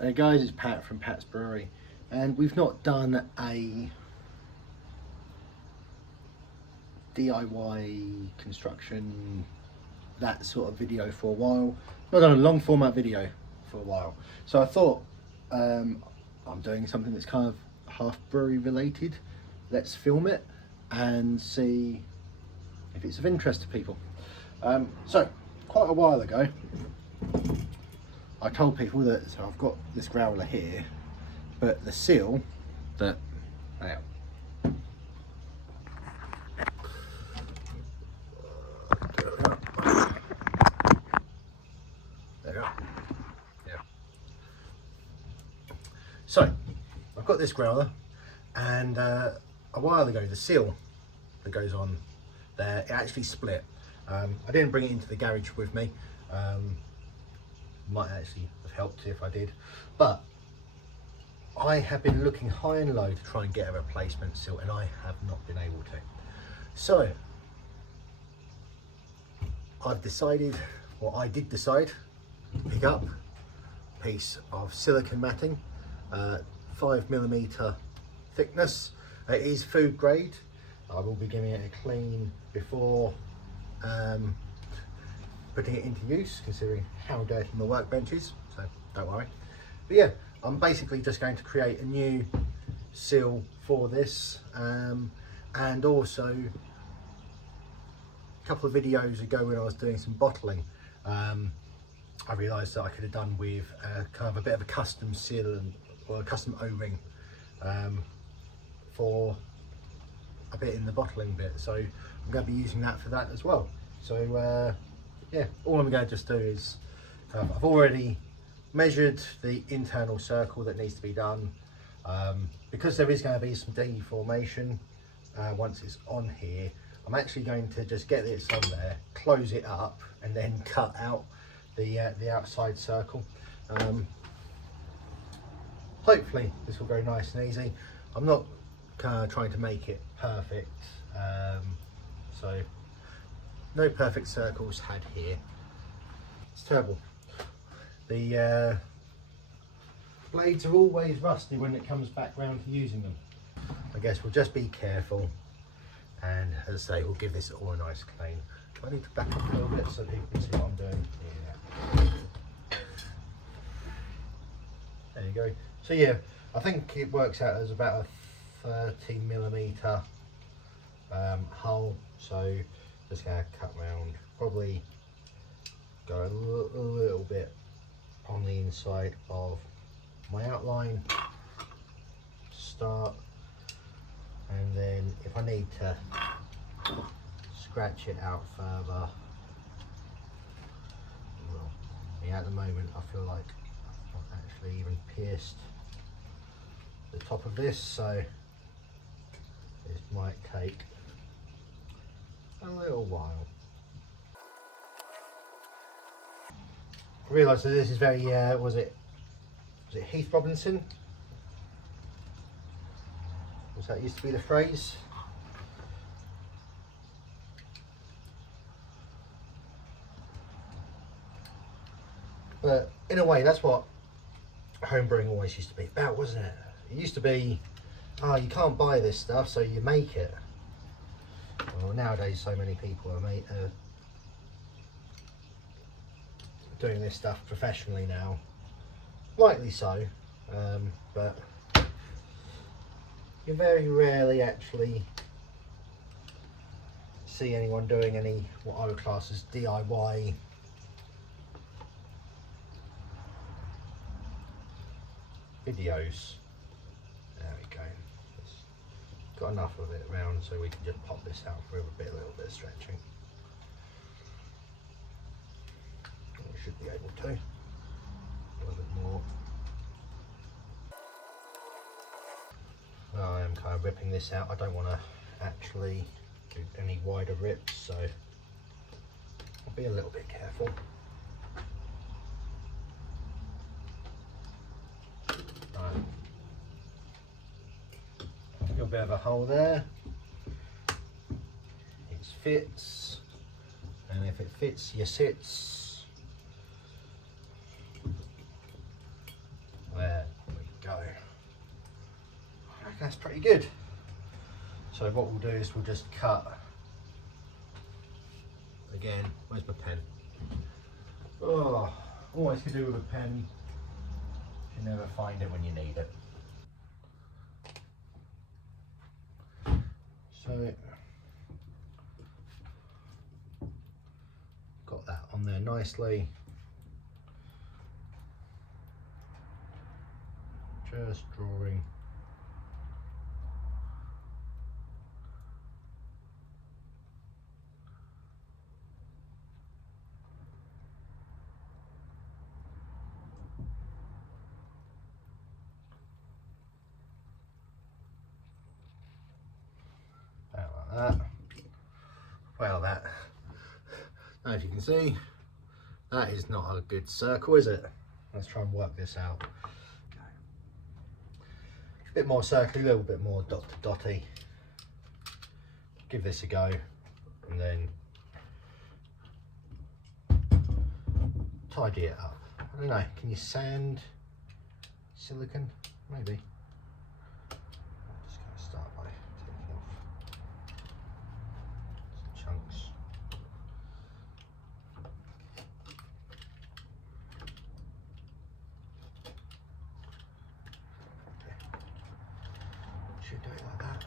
Hey guys, it's Pat from Pat's Brewery, and we've not done a DIY construction, that sort of video for a while. Not done a long format video for a while. So I thought I'm doing something that's kind of half brewery related. Let's film it and see if it's of interest to people. So quite a while ago, I told people that I've got this growler here, but the seal that, there we go. Yeah. So I've got this growler, and a while ago the seal that goes on there, it actually split. I didn't bring it into the garage with me. Might actually have helped if I did, but I have been looking high and low to try and get a replacement seal, and I have not been able to. So I've decided, or I did decide, to pick up a piece of silicone matting, 5mm thickness. It is food grade. I will be giving it a clean before putting it into use, considering how dirty my workbench is, so don't worry. But yeah, I'm basically just going to create a new seal for this, and also a couple of videos ago when I was doing some bottling, I realised that I could have done with kind of a bit of a custom seal or a custom O-ring for a bit in the bottling bit, so I'm going to be using that for that as well. So yeah, all I'm going to just do is, I've already measured the internal circle that needs to be done, because there is going to be some deformation once it's on here. I'm actually going to just get this on there, close it up, and then cut out the outside circle. Hopefully this will go nice and easy. I'm not trying to make it perfect, so no perfect circles had here. It's terrible. The blades are always rusty when it comes back round to using them. I guess we'll just be careful, and as I say, we'll give this all a nice clean. I need to back up a little bit so people can see what I'm doing. Yeah. There you go. So yeah, I think it works out as about a 30mm hole, so just going to cut round, probably go a little bit on the inside of my outline to start, and then if I need to scratch it out further, well, yeah, at the moment I feel like I've not actually even pierced the top of this, so this might take a little while. I realised that this is very, was it Heath Robinson? Was that used to be the phrase? But in a way, that's what homebrewing always used to be about, wasn't it? It used to be, oh, you can't buy this stuff, so you make it. Well, nowadays so many people are doing this stuff professionally now, rightly so, but you very rarely actually see anyone doing any what I would class as DIY videos. There we go. Got enough of it around so we can just pop this out for a little bit of stretching. We should be able to. A little bit more. I am kind of ripping this out. I don't want to actually do any wider rips, so I'll be a little bit careful. Right. A little bit of a hole there. It fits, and if it fits your sits, that's pretty good. So what we'll do is we'll just cut again. Where's my pen? Oh, always to do with a pen, you never find it when you need it. So got that on there nicely. Just drawing. Like that. Well, that, as you can see, that is not a good circle, is it? Let's try and work this out. A bit more circly, a little bit more dot to dotty. Give this a go, and then tidy it up. I don't know, can you sand silicone? Maybe. I'm just going to start by taking off some chunks. Should do it like that.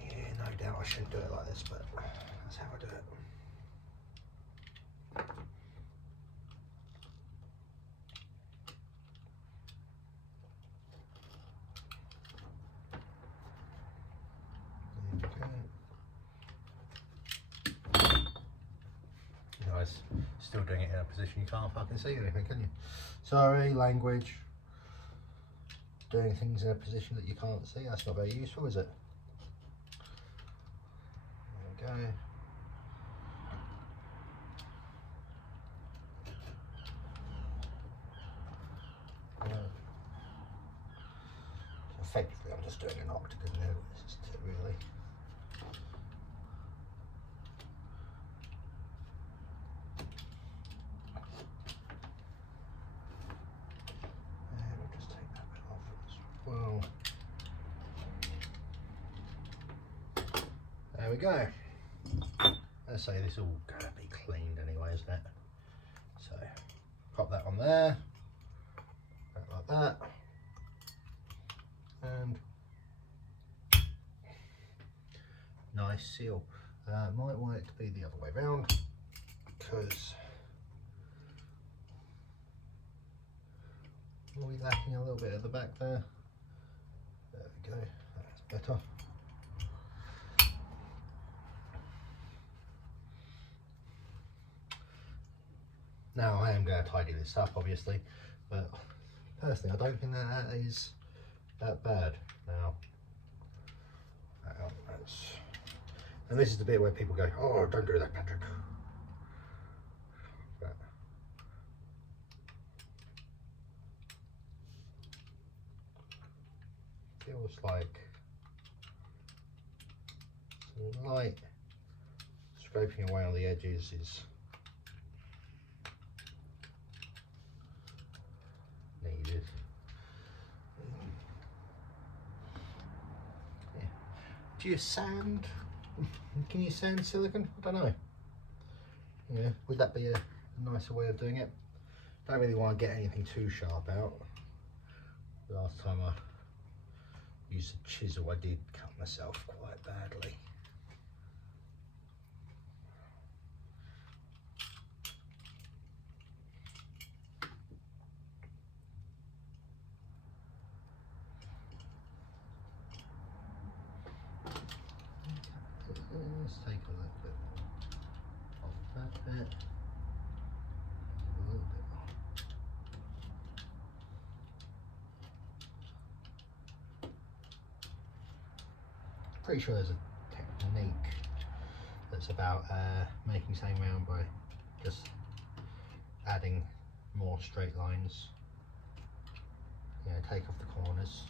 Yeah, no doubt I shouldn't do it like this, but that's how I do it. Nice. Still doing it in a position you can't fucking see anything, can you? Sorry, language. Doing things in a position that you can't see, that's not very useful, is it? There we go. Effectively, I'm just doing an octagon now. This is it, really. And we'll just take that bit off as well. There we go. Let's say this is all going to be cleaned anyway, isn't it? So, pop that on there, like that, and nice seal. Might want it to be the other way around, because are we lacking a little bit at the back there? There we go, that's better. Now I am going to tidy this up, obviously, but personally I don't think that is that bad. Now, and this is the bit where people go, "Oh, don't do that, Patrick." But feels like some light scraping away on the edges is needed. Yeah. Do you sand? Can you sand silicone? I don't know. Yeah, would that be a nicer way of doing it? Don't really want to get anything too sharp out. Last time I used a chisel, I did cut myself quite badly. Let's take a little bit off that bit. A little bit more. Pretty sure there's a technique that's about making something round by just adding more straight lines. You know, take off the corners.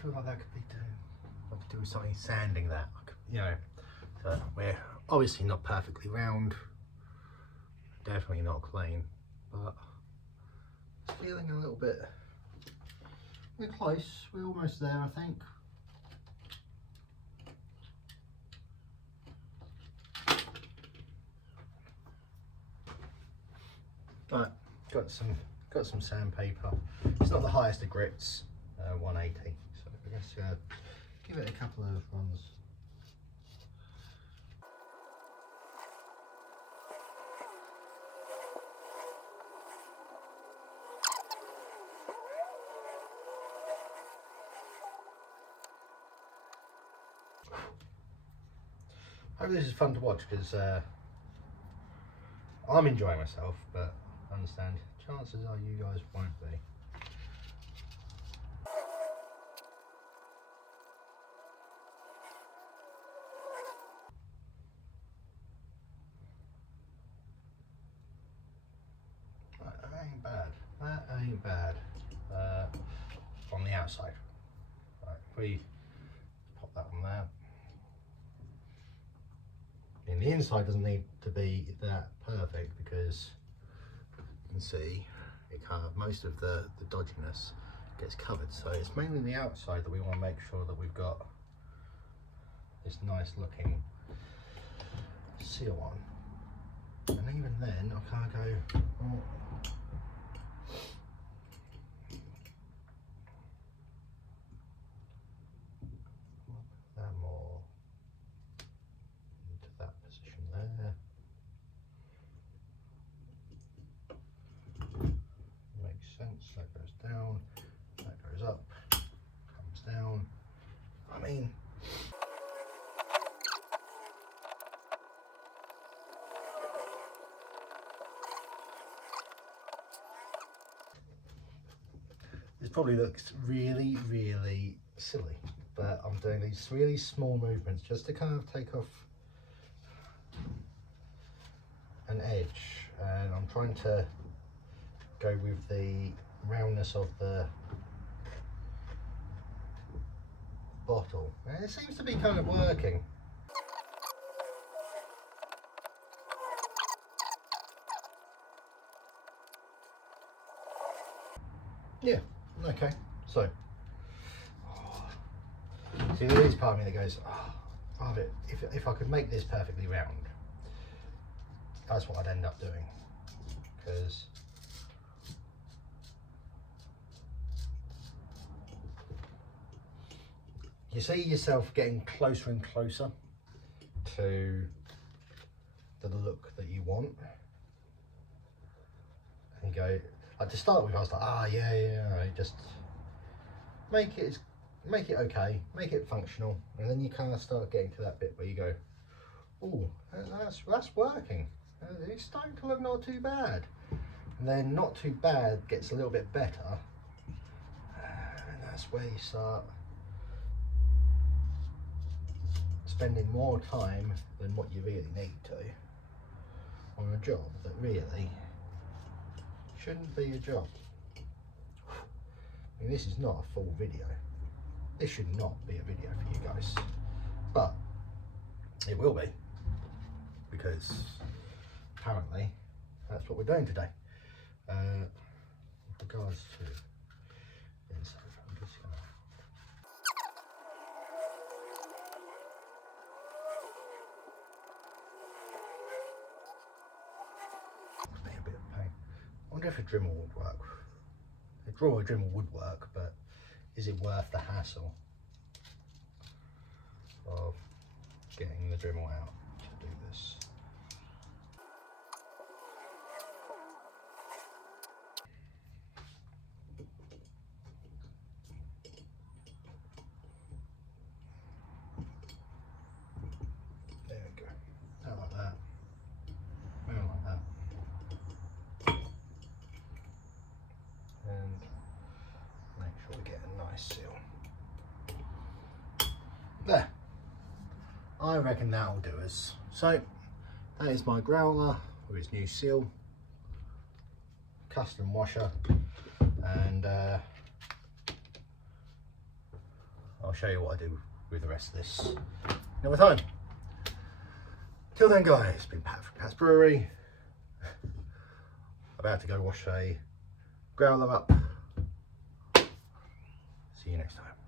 I feel like that could be I could do something sanding that, you know. So we're obviously not perfectly round, definitely not clean, but it's feeling a little bit. We're close. We're almost there, I think. But got some sandpaper. It's not the highest of grits, 180. So let's give it a couple of runs. Hope this is fun to watch because I'm enjoying myself, but I understand chances are you guys won't be. That ain't bad. That ain't bad. On the outside. Right, if we pop that on there. And the inside doesn't need to be that perfect because you can see it kind of, most of the dodginess gets covered. So it's mainly the outside that we want to make sure that we've got this nice looking seal on. And even then I can't go, oh, that more into that position there. Makes sense. That goes down, that goes up, comes down. I mean, this probably looks really, really silly, but I'm doing these really small movements just to kind of take off an edge, and I'm trying to go with the roundness of the bottle, and it seems to be kind of working. Yeah, okay, so see, there is part of me that goes, oh, if I could make this perfectly round, that's what I'd end up doing, because you see yourself getting closer and closer to the look that you want, and you go, like, to start with I was like, yeah, just make it okay, make it functional, and then you kind of start getting to that bit where you go, oh, that's working, it's starting to look not too bad, and then not too bad gets a little bit better, and that's where you start spending more time than what you really need to on a job that really shouldn't be a job. I mean, this is not a full video. This should not be a video for you guys, but it will be, because apparently that's what we're doing today. With regards to this, I'm just gonna be a bit of pain. I wonder if a Dremel would work. A Dremel would work, but is it worth the hassle of getting the Dremel out to do this? There we go. How like that? How like that? And make sure we get a nice seal. There. I reckon that'll do us. So that is my Growler with its new seal, custom washer, and I'll show you what I do with the rest of this another time. Till then guys, it's been Pat from Pat's Brewery. About to go wash a growler up. See you next time.